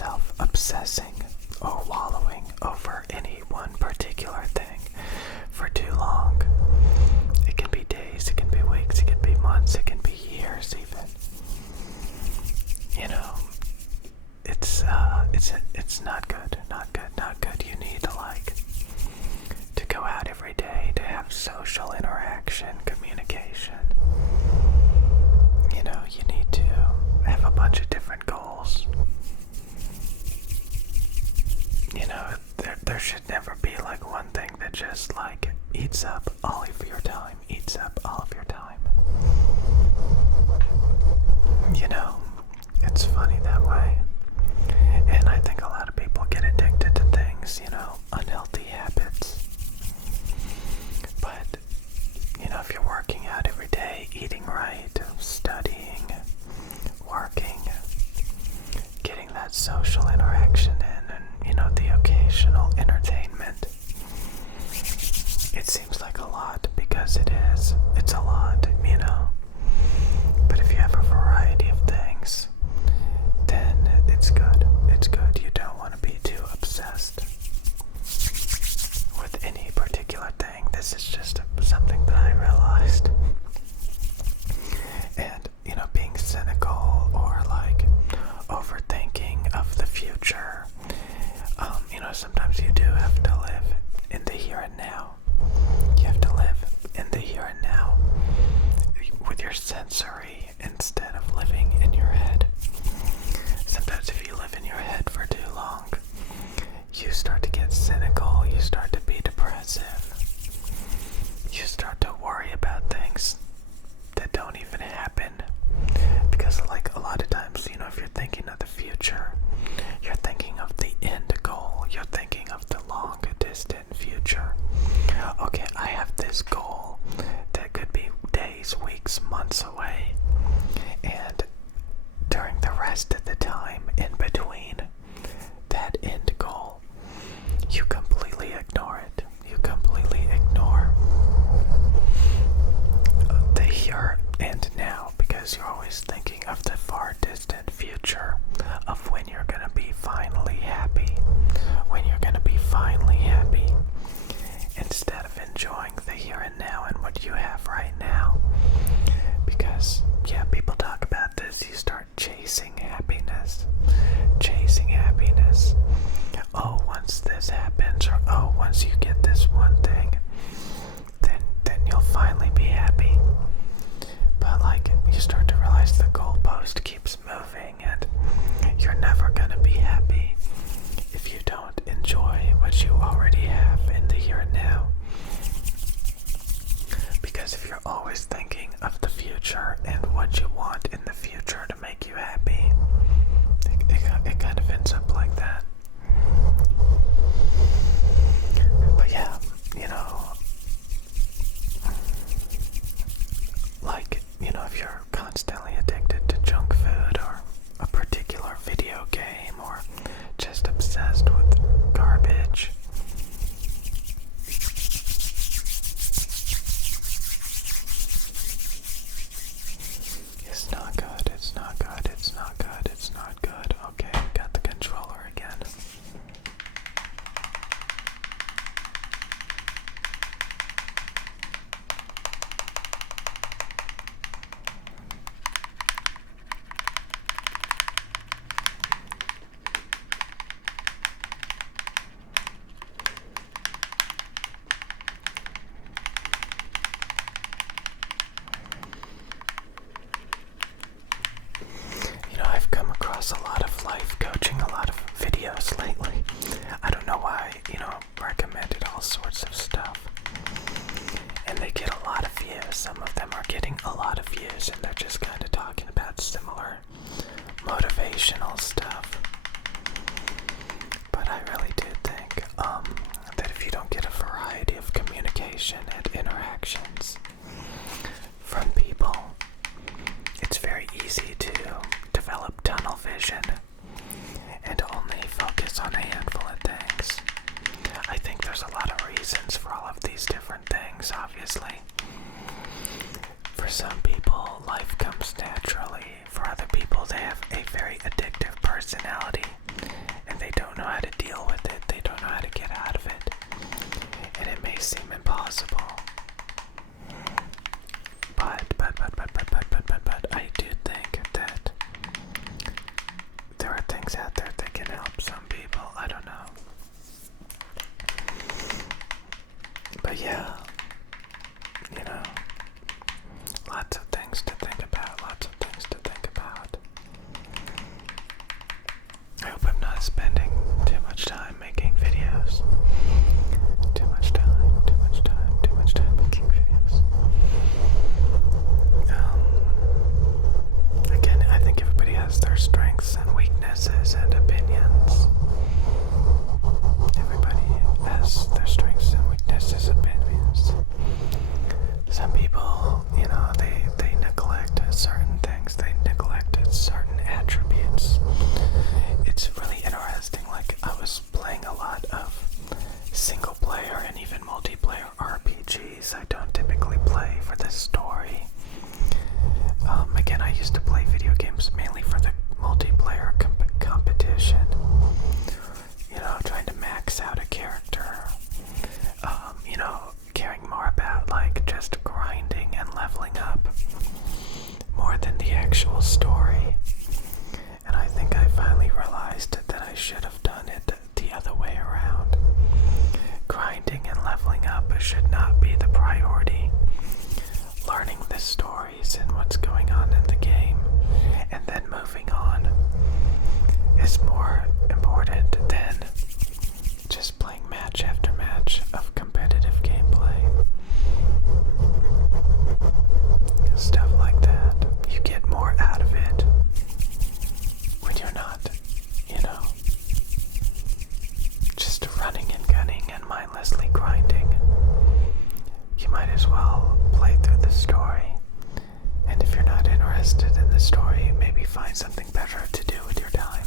yourself obsessing or wallowing over any one particular thing for too long. It can be days, it can be weeks, it can be months, it can be years even. You know, it's not good, not good, not good. You need to go out every day, to have social interaction, communication. You know, you need to have a bunch of different goals. You know, there should never be one thing that just eats up all of your time, eats up all of your time. You know, it's funny that way. And I think a lot of people get addicted to things, unhealthy habits. But, if you're working out every day, eating right, studying, working, getting that social interaction in, and, the occasional entertainment, it seems like a lot because it is. It's a lot, But if you have a variety of things, then it's good. It's good. You don't want to be too obsessed with any particular thing. This is just something that I realized. And, being cynical or overthinking of the future, sometimes you do have to live in the here and now. You have to live in the here and now with your sensory instead of living in your head. Sometimes if you live in your head for too long, you start to get cynical, you start to be depressive, you start to worry about things that don't even happen. Because a lot of times, if you're thinking of the future, you're thinking of the end goal, you're thinking of the long distant future. Okay, I have this goal that could be days, weeks, months away, and during the rest of the time in between that end goal, you completely ignore it. You completely ignore the here and now because you're always thinking of the far distant future of when you're going to be finally happy. When you're going to be finally happy instead of enjoying the here and now and what you have right now. Because, people talk about this. You start chasing happiness. Chasing happiness. Oh, once this happens, or oh, once you get this one thing, then you'll finally be happy. But you start to realize the goalpost keeps moving and you're never gonna be happy if you don't enjoy what you already have in the here and now. Because if you're always thinking of the future and what you want in the future to make you happy, it kind of ends up like that. But if you're constantly addicted to junk food or a particular video game or just obsessed with garbage, it's not good, it's not good, it's not good, it's not good. Okay, got the controller again. I've come across a lot of life coaching, a lot of videos lately. I don't know why, recommended all sorts of stuff. And they get a lot of views. Some of them are getting a lot of views and they're just kind of talking about similar motivational stuff. But I really do think that if you don't get a variety of communication and interactions from people, it's very easy to develop tunnel vision and only focus on a handful of things. I think there's a lot of reasons for all of these different things, obviously. For some people, life comes naturally. For other people, they have a a very addictive personality, and they don't know how to deal with it. They don't know how to get out of it. And it may seem impossible. But I do think that there are things out there that can help some people. I don't know. But yeah, you know, lots of things to think about, I hope I'm not spending too much time making videos. Too much time making videos. Again, I think everybody has their strengths and weaknesses and opinions. Everybody has their strengths and weaknesses and opinions. Some people, you know, they neglect certain things. They neglect certain attributes. It's really interesting. Like, I was playing a lot of single player and even multiplayer RPGs. I don't typically play for the story. Again, I used to play video games mainly for the multiplayer competition. You know, trying to max out a character. You know, caring more about like just grinding and leveling up more than the actual story. And I think I finally realized that I should have done it the other way around. Grinding and leveling up should not be the priority. Learning the stories and what's going on in the game and then moving on is more important than just playing match after match of competitive gameplay. Stuff like that. You get more out of it when you're not, you know, just running and gunning and mindlessly grinding. You might as well play through the story. And if you're not interested in the story, maybe find something better to do with your time.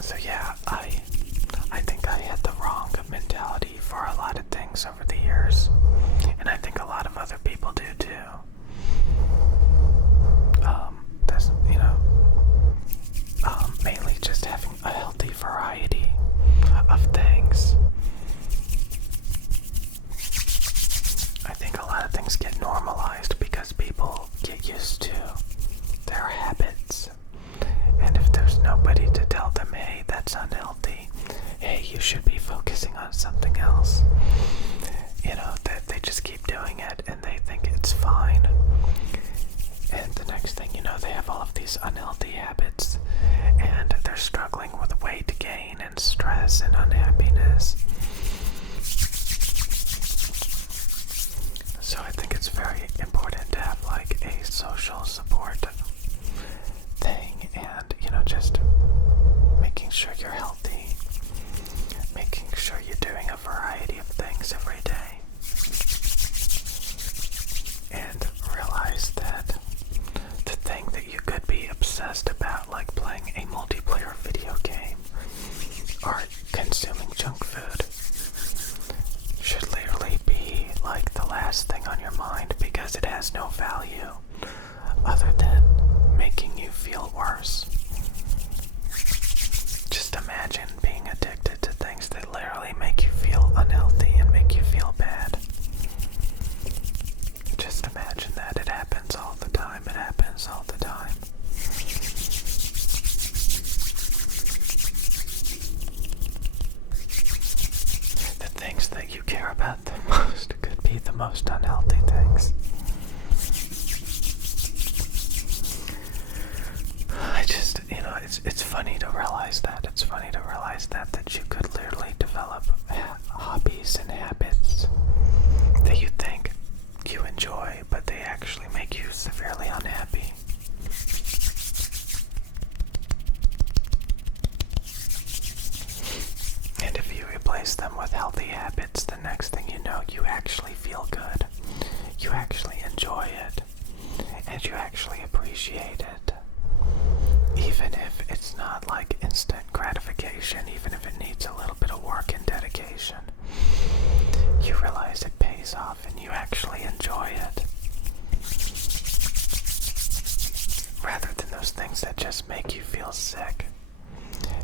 So yeah, I think I had the wrong mentality for a lot of things over the years. And I think a lot of other people do too. That's, you know, mainly just having a healthy variety of things. I think a lot of things get normalized because people get used to their habits. And if there's nobody to tell them, hey, that's unhealthy, hey, you should be focusing on something else, you know, that they just keep doing it and they think it's fine. And the next thing you know, they have all of these unhealthy habits and they're struggling with weight gain and stress and unhappiness. So I think it's very important to have like a social support thing and, you know, just making sure you're healthy, making sure you're doing a variety of things every day, and realize that the thing that you could be obsessed about, like playing a multiplayer video game or consuming junk food, should literally be like the last thing on your mind because it has no value other than making you feel worse. Just imagine being addicted to things that literally make you feel unhealthy and make you feel bad. Just imagine that. It happens all the time. It happens all the time. The things that you care about the most could be the most unhealthy things. I just, you know, it's funny to realize that. It's funny to realize that you could literally develop hobbies and habits that you think you enjoy, but they actually make you severely unhappy. And if you replace them with healthy habits, the next thing you know, you actually feel good. You actually enjoy it. And you actually appreciate it. Even if it's not like instant gratification, even if it needs a little bit of work and dedication, you realize it pays off and you actually enjoy it. those things that just make you feel sick?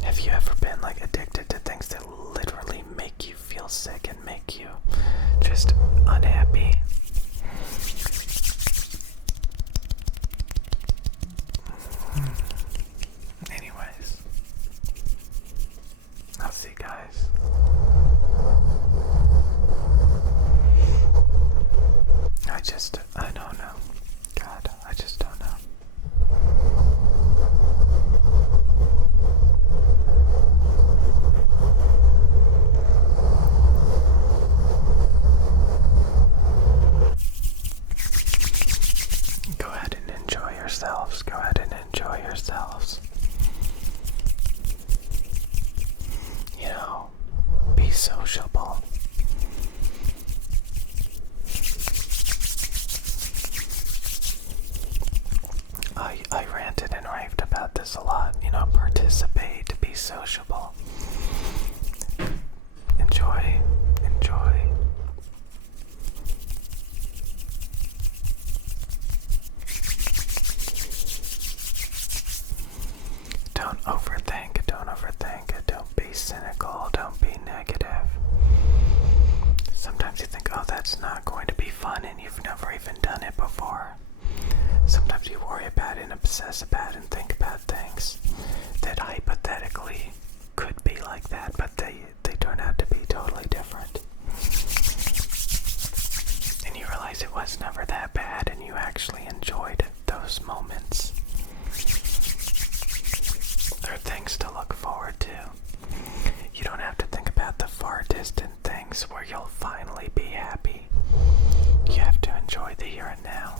Have you ever been like addicted to things that literally make you feel sick and make you just unhappy? Anyways, I'll see you guys. I don't know. God, I just don't know. Go ahead and enjoy yourselves. Go ahead and enjoy yourselves. You know, be sociable. I ranted and raved about this a lot. You know, participate, be sociable. Enjoy. Don't overthink it. Don't be cynical. Don't be negative. Sometimes you think, oh, that's not going to be fun, and you've never even done it before. Sometimes you worry about it and obsess about and think about things that hypothetically could be like that, but they turn out to be totally different. And you realize it was never that bad, and you actually enjoyed those moments. There are things to look forward to. You don't have to think about the far distant things where you'll finally be happy. You have to enjoy the here and now.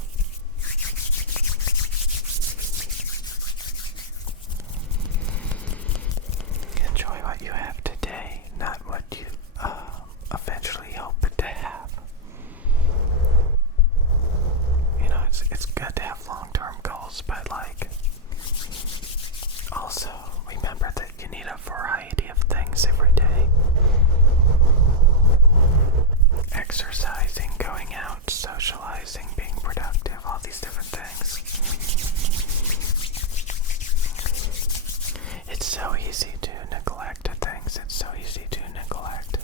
Enjoy what you have today, not what you eventually hope to have. You know, it's good to have long-term goals, but also remember that you need a variety of things every day. Exercising, going out, socializing, being productive, all these different things. It's so easy to neglect things. It's so easy to neglect.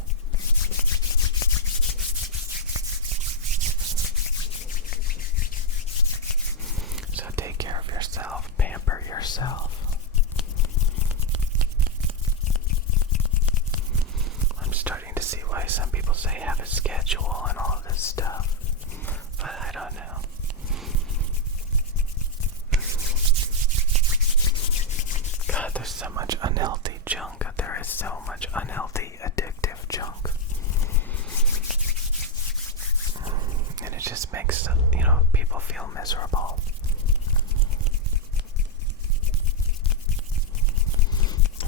So take care of yourself, pamper yourself. I'm starting to see why some people say have a schedule and all of this stuff, but I don't know. God, there's so much unhealthy junk. There is so much unhealthy, addictive junk. And it just makes, people feel miserable.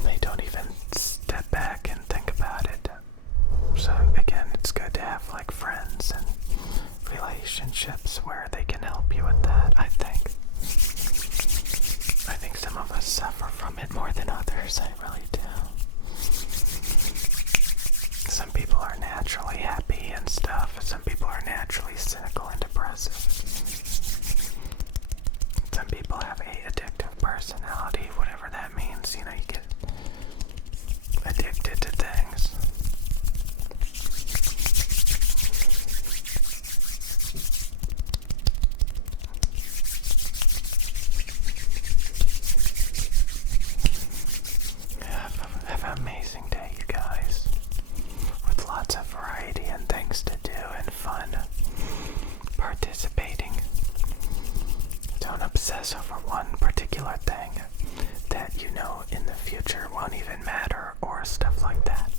They don't even step back and think about it. So again, it's good to have friends and relationships where they can help you with that, I think. I think some of us suffer from it more than others, I really do. Some people are naturally happy and stuff, some people are naturally cynical and depressive. Some people have a addictive personality, whatever that means, you get addicted to things. Have an amazing day, you guys, with lots of variety and things to do and fun participating. Don't obsess over one particular thing that in the future won't even matter or stuff like that.